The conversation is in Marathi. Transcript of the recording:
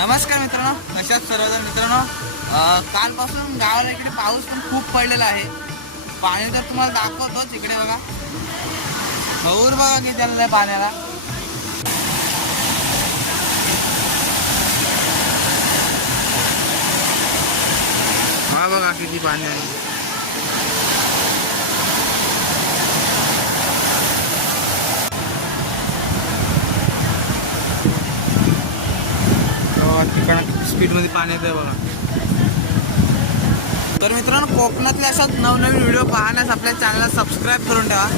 नमस्कार मित्रांनो कशात सर्वजण मित्रांनो? कालपासून गावाला इकडे पाऊस पण खूप पडलेला आहे. पाणी तर तुम्हाला दाखवतोच इकडे बघा. भौर बघा किती आलेलं आहे पाण्याला. हा बघा किती पाणी आहे. स्पीडमध्ये पाणी येतं बघा. तर मित्रांनो कोकणातल्या अशाच नवनवीन व्हिडिओ पाहण्यास आपल्या चॅनलला सबस्क्राईब करून ठेवा.